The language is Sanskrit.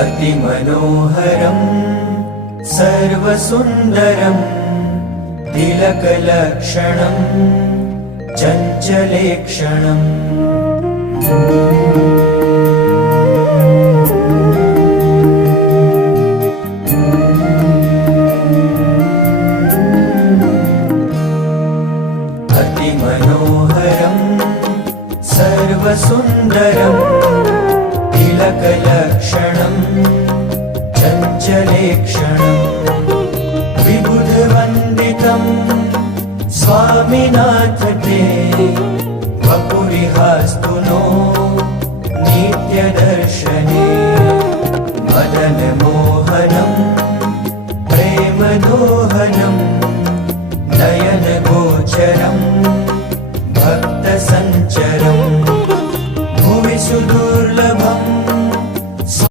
अतिमनोहरं सर्वसुन्दरं तिलकलक्षणं चञ्चलेक्षणम् अतिमनोहरं सर्वसुन्दरं तिलकलक्षणं चञ्चलेक्षणं विबुधवन्दितं स्वामिनाथ ते वपुरिहास्तु नो नित्यदर्शने।